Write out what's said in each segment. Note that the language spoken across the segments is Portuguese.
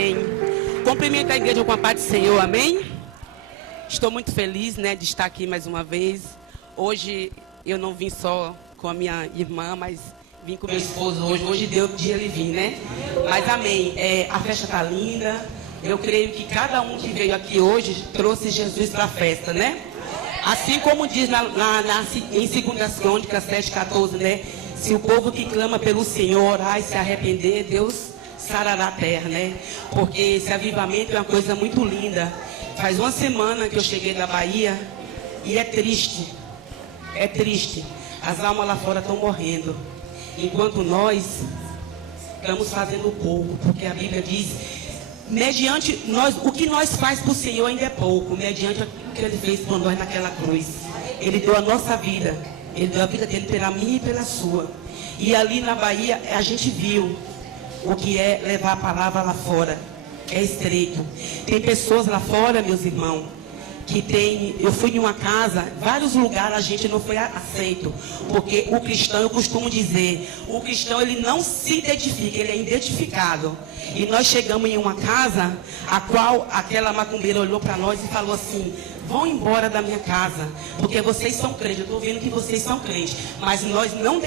Amém. Cumprimento a igreja com a paz do Senhor, amém? Estou muito feliz, né, de estar aqui mais uma vez. Hoje eu não vim só com a minha irmã, mas vim com meu esposo hoje. Hoje deu dia ele vir, né? Mas amém. A festa está linda. Eu creio que cada um que veio aqui hoje trouxe Jesus para a festa, né? Assim como diz em 2 Crônicas 7,14, né? Se o povo que clama pelo Senhor orar e se arrepender, Deus sarará a terra, né? Porque esse avivamento é uma coisa muito linda. Faz uma semana que eu cheguei da Bahia e é triste. É triste. As almas lá fora estão morrendo. Enquanto nós estamos fazendo pouco. Porque a Bíblia diz, mediante nós, o que nós faz para o Senhor ainda é pouco. Mediante o que Ele fez por nós naquela cruz. Ele deu a nossa vida. Ele deu a vida dele pela minha e pela sua. E ali na Bahia a gente viu o que é levar a palavra lá fora. É estreito. Tem pessoas lá fora, meus irmãos, que tem... Eu fui em uma casa, vários lugares a gente não foi aceito. Porque o cristão, eu costumo dizer, o cristão ele não se identifica, ele é identificado. E nós chegamos em uma casa, a qual aquela macumbeira olhou para nós e falou assim: vão embora da minha casa, porque vocês são crentes. Eu estou vendo que vocês são crentes, mas nós não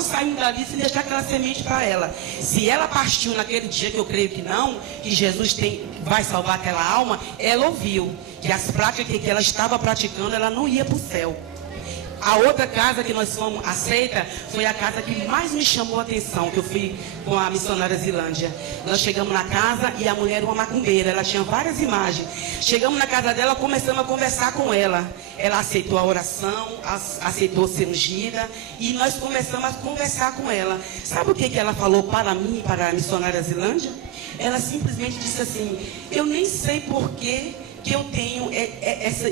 saímos dali sem deixar aquela semente para ela. Se ela partiu naquele dia, que eu creio que não, que Jesus vai salvar aquela alma, ela ouviu que as práticas que ela estava praticando, ela não ia para o céu. A outra casa que nós fomos aceita foi a casa que mais me chamou a atenção, que eu fui com a missionária Zilândia. Nós chegamos na casa e a mulher era uma macumbeira, ela tinha várias imagens. Chegamos na casa dela, começamos a conversar com ela. Ela aceitou a oração, aceitou ser ungida e nós começamos a conversar com ela. Sabe o que ela falou para mim, para a missionária Zilândia? Ela simplesmente disse assim: eu nem sei porquê que eu tenho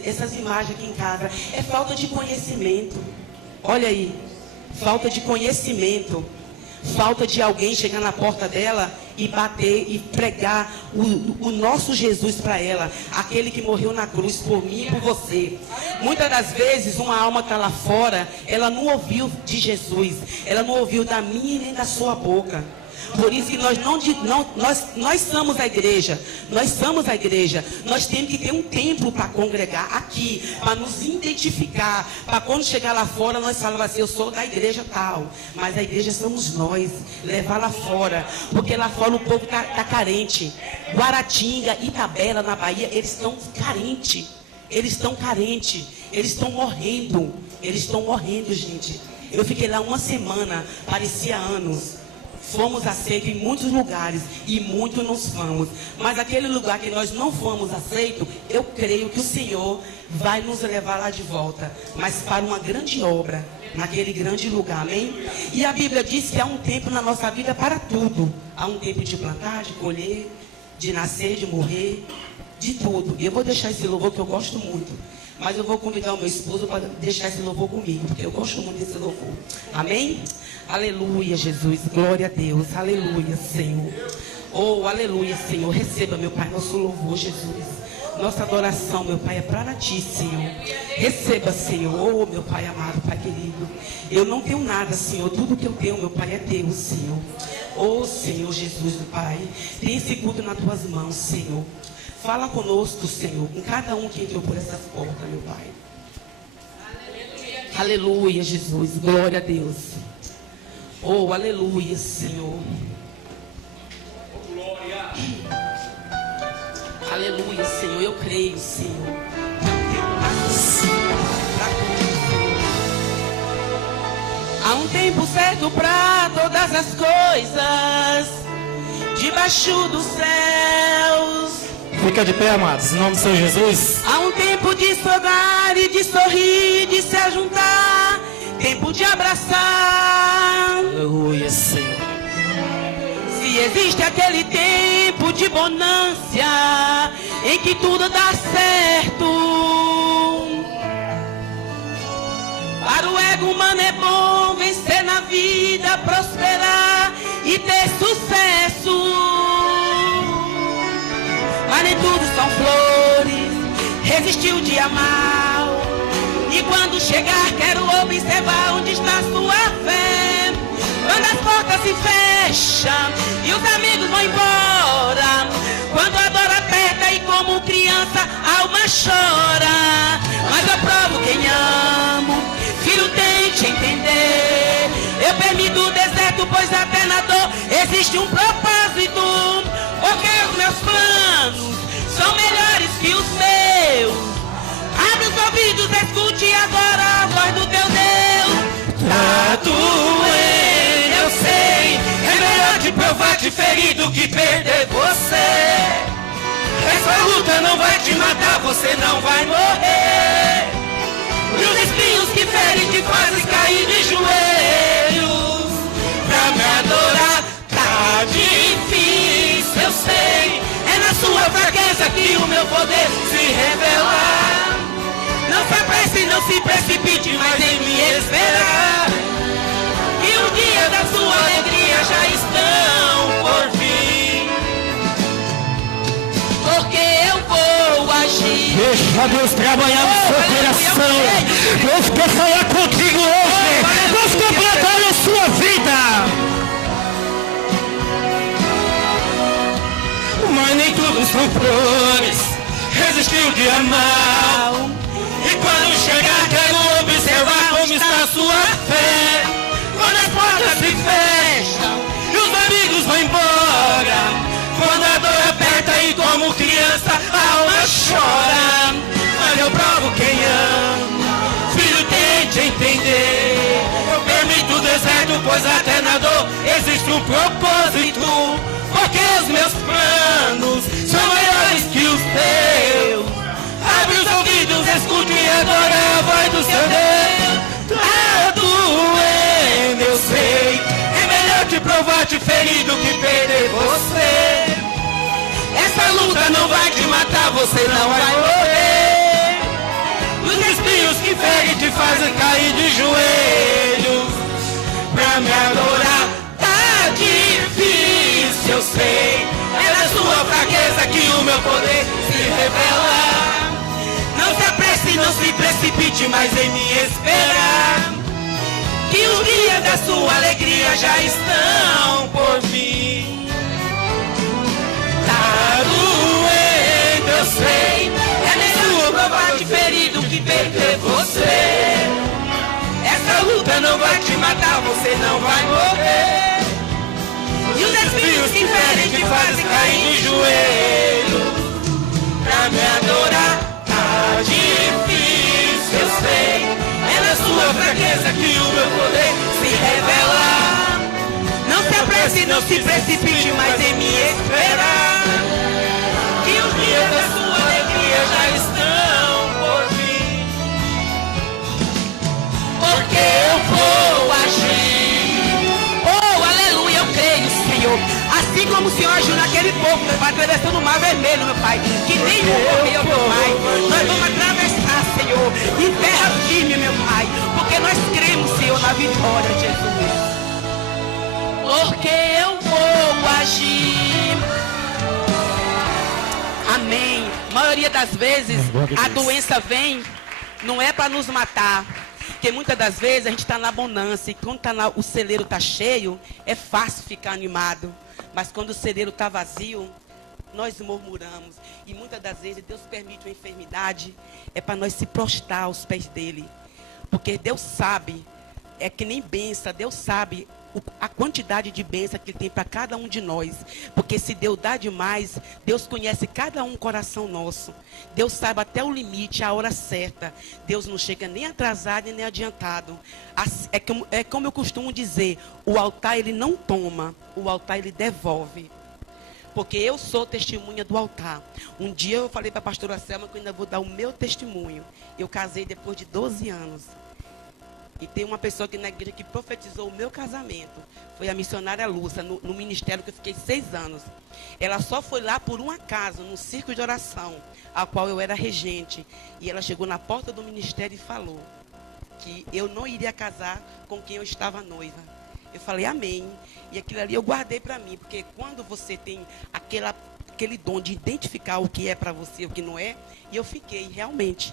essas imagens aqui em casa. É falta de conhecimento. Olha aí, falta de conhecimento. Falta de alguém chegar na porta dela e bater e pregar o nosso Jesus para ela. Aquele que morreu na cruz por mim e por você. Muitas das vezes uma alma está lá fora, ela não ouviu de Jesus. Ela não ouviu da minha nem da sua boca. Por isso que nós somos a igreja. Nós somos a igreja. Nós temos que ter um templo para congregar aqui, para nos identificar, para quando chegar lá fora nós falamos assim: eu sou da igreja tal, mas a igreja somos nós. Levar lá fora, porque lá fora o povo está carente. Guaratinga, Itabela, na Bahia, eles estão carentes. Eles estão carentes. Eles estão morrendo. Eles estão morrendo, gente. Eu fiquei lá uma semana, parecia anos. Fomos aceitos em muitos lugares e muitos não fomos. Mas aquele lugar que nós não fomos aceitos, eu creio que o Senhor vai nos levar lá de volta. Mas para uma grande obra, naquele grande lugar, amém? E a Bíblia diz que há um tempo na nossa vida para tudo. Há um tempo de plantar, de colher, de nascer, de morrer, de tudo. E eu vou deixar esse louvor que eu gosto muito. Mas eu vou convidar o meu esposo para deixar esse louvor comigo, porque eu gosto muito desse louvor. Amém? Aleluia, Jesus. Glória a Deus. Aleluia, Senhor. Oh, aleluia, Senhor. Receba, meu Pai, nosso louvor, Jesus. Nossa adoração, meu Pai, é para Ti, Senhor. Receba, Senhor. Oh, meu Pai amado, Pai querido. Eu não tenho nada, Senhor. Tudo que eu tenho, meu Pai, é Teu, Senhor. Oh, Senhor Jesus, meu Pai. Tem esse culto nas Tuas mãos, Senhor. Fala conosco, Senhor, com cada um que entrou por essas portas, meu Pai. Aleluia, Jesus. Glória a Deus. Oh, aleluia, Senhor. Glória. Aleluia, Senhor. Eu creio, Senhor. Há um tempo certo para todas as coisas debaixo dos céus. Fica de pé, amados, em nome do Senhor Jesus. Há um tempo de sorrir e de sorrir, de se ajuntar, tempo de abraçar. Aleluia, Senhor. Se existe aquele tempo de bonância, em que tudo dá certo, para o ego humano é bom vencer na vida, prosperar e ter sucesso. Mas nem tudo são flores, resistir o dia mal. E quando chegar quero observar onde está sua fé. Quando as portas se fecham, fecha e os amigos vão embora. Quando a dor aperta e como criança a alma chora. Mas eu provo quem amo, filho, tente entender. Eu permito o deserto, pois até na dor existe um propósito. Porque os meus planos são melhores que os meus. Abre os ouvidos, escute agora a voz do teu Deus. Tá doendo, eu sei. É melhor te provar te ferir do que perder você. Essa luta não vai te matar, você não vai morrer. E os espinhos que ferem te fazem cair de joelhos. Pra me adorar tá difícil, eu sei. É na sua fraqueza que o meu poder se revela. Não se apresse, não se precipite, mas em me esperar. Que os dias da sua alegria já estão por vir. Porque eu vou agir. Deixa Deus trabalhar no seu coração. Deus quer falar contigo hoje. Deus quer plantar na sua vida. Mas nem tudo são flores. Resistiu o dia mal. E quando chegar, quero observar como está a sua fé. Quando as portas se fecham e os amigos vão embora. Quando a dor aperta e como criança a alma chora. Mas eu provo quem ama, filho, tente entender. Eu permito o deserto, pois até na dor existe um propósito. Porque os meus planos são maiores que os teus. Abre os ouvidos, escute e adora a voz do seu Deus. Tá doendo, eu sei. É melhor te provar te ferir do que perder você. Essa luta não vai te matar, você não vai morrer. Os espinhos que ferem te fazem cair de joelhos. Pra me adorar tá difícil, eu sei. É na sua fraqueza que o meu poder se revela. Não se apresse, não se precipite, mas em me esperar. Que os dias da sua alegria já estão por vir. Tá doendo, eu sei. É melhor provar te ferido que perder você. Essa luta não vai te matar, você não vai morrer. E os espinhos que ferem te fazem cair de joelho. Pra me adorar tá difícil, eu sei. É na sua fraqueza que o meu poder se revela. Não se apresse, não se precipite, mas em me esperar. Que os dias da sua alegria já estão por vir. Porque eu vou agir. Oh, aleluia, eu creio, Senhor. Assim como o Senhor agiu naquele povo, meu Pai, atravessando o mar vermelho, meu Pai, que nenhum morreu, meu Pai. Nós vamos atravessar, Senhor, em terra firme, meu Pai, porque nós cremos, Senhor, na vitória de Jesus. Porque eu vou agir. Amém. A maioria das vezes, a doença vem, não é para nos matar. Porque muitas das vezes a gente está na bonança e quando o celeiro está cheio, é fácil ficar animado. Mas quando o celeiro está vazio, nós murmuramos. E muitas das vezes Deus permite uma enfermidade, é para nós se prostrar aos pés dele. Porque Deus sabe, é que nem benção, Deus sabe a quantidade de bênção que Ele tem para cada um de nós. Porque se Deus dá demais, Deus conhece cada um coração nosso. Deus sabe até o limite, a hora certa. Deus não chega nem atrasado e nem adiantado. É como eu costumo dizer, o altar Ele não toma, o altar Ele devolve. Porque eu sou testemunha do altar. Um dia eu falei para a pastora Selma que eu ainda vou dar o meu testemunho. Eu casei depois de 12 anos. E tem uma pessoa aqui na igreja que profetizou o meu casamento. Foi a missionária Lúcia, no ministério que eu fiquei 6 anos. Ela só foi lá por um acaso, num círculo de oração, a qual eu era regente. E ela chegou na porta do ministério e falou que eu não iria casar com quem eu estava noiva. Eu falei, amém. E aquilo ali eu guardei para mim, porque quando você tem aquele dom de identificar o que é para você e o que não é, e eu fiquei realmente.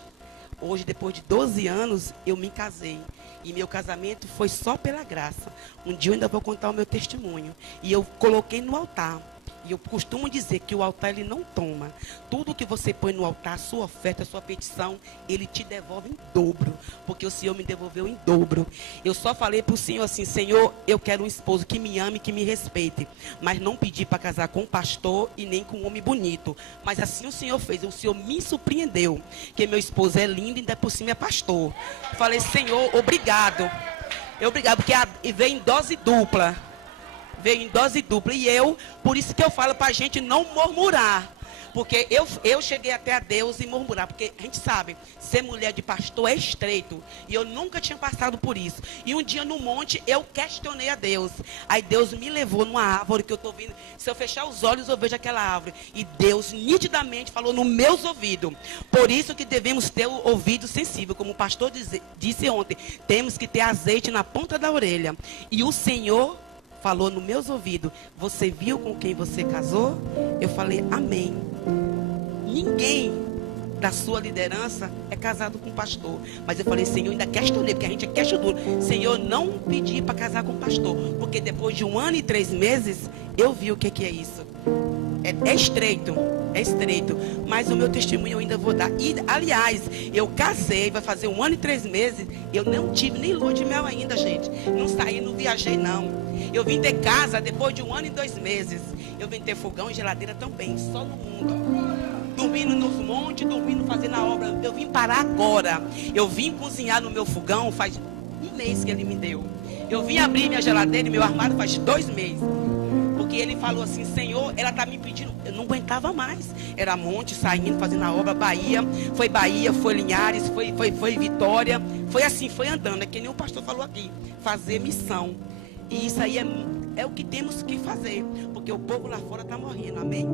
Hoje, depois de 12 anos, eu me casei. E meu casamento foi só pela graça. Um dia eu ainda vou contar o meu testemunho. E eu coloquei no altar. E eu costumo dizer que o altar, ele não toma. Tudo que você põe no altar, a sua oferta, a sua petição, ele te devolve em dobro. Porque o Senhor me devolveu em dobro. Eu só falei para o Senhor assim: Senhor, eu quero um esposo que me ame, que me respeite. Mas não pedi para casar com um pastor e nem com um homem bonito. Mas assim o Senhor fez. O Senhor me surpreendeu. Que meu esposo é lindo e ainda por cima é pastor. Falei: Senhor, obrigado. Obrigado, porque veio em dose dupla. Veio em dose dupla. E por isso que eu falo para a gente não murmurar. Porque eu cheguei até a Deus e murmurar. Porque a gente sabe, ser mulher de pastor é estreito. E eu nunca tinha passado por isso. E um dia no monte eu questionei a Deus. Aí Deus me levou numa árvore que eu estou vendo. Se eu fechar os olhos eu vejo aquela árvore. E Deus nitidamente falou nos meus ouvidos. Por isso que devemos ter o ouvido sensível. Como o pastor disse ontem. Temos que ter azeite na ponta da orelha. E o Senhor falou nos meus ouvidos: você viu com quem você casou? Eu falei: amém. Ninguém da sua liderança é casado com pastor. Mas eu falei: Senhor, ainda questionei, porque a gente é queixo duro. Senhor, não pedi para casar com pastor. Porque depois de 1 ano e 3 meses, eu vi o que é isso. É estreito. É estreito. Mas o meu testemunho eu ainda vou dar. E, aliás, eu casei, vai fazer 1 ano e 3 meses. Eu não tive nem lua de mel ainda, gente. Não saí, não viajei, não. Eu vim ter casa depois de 1 ano e 2 meses. Eu vim ter fogão e geladeira também, só no mundo. Dormindo nos montes, dormindo fazendo a obra. Eu vim parar agora. Eu vim cozinhar no meu fogão faz 1 mês que ele me deu. Eu vim abrir minha geladeira e meu armário faz 2 meses. Porque ele falou assim: Senhor, ela está me pedindo. Eu não aguentava mais. Era monte, saindo, fazendo a obra. Bahia, foi Linhares, foi Vitória. Foi assim, foi andando. É que nem o pastor falou aqui. Fazer missão. E isso aí é o que temos que fazer. Porque o povo lá fora está morrendo. Amém?